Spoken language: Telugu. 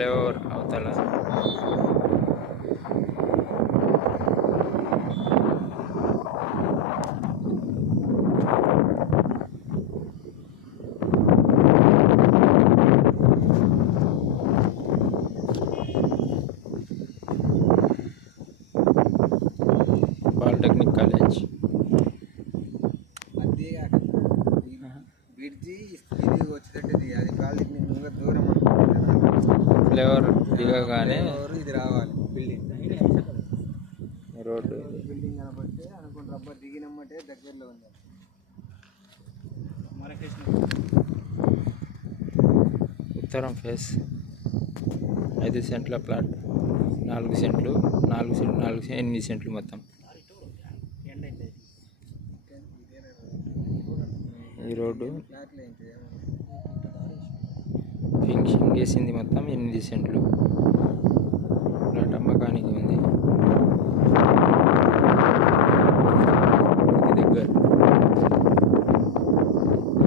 ఫ్లేవర్ అవతల పాలిటెక్నిక్ కాలేజ్ బ్రిడ్జి ఇది వచ్చేటట్టు అది పాలిటెక్నిక్ దూరం ఫ్లేవర్ దిగగానే ఇది రావాలి బిల్డింగ్ రోడ్డు బిల్డింగ్ కనబడితే అనుకుంటే రబ్బర్ దిగినమ్మంటే దగ్గరలో ఉంది. ఉత్తరం ఫేస్ 5 సెంట్ల ప్లాట్ 4 సెంట్లు 8 సెంట్లు మొత్తం. ఈ రోడ్డు ఫినిషింగ్ వేసింది మొత్తం 8 సెంట్లు.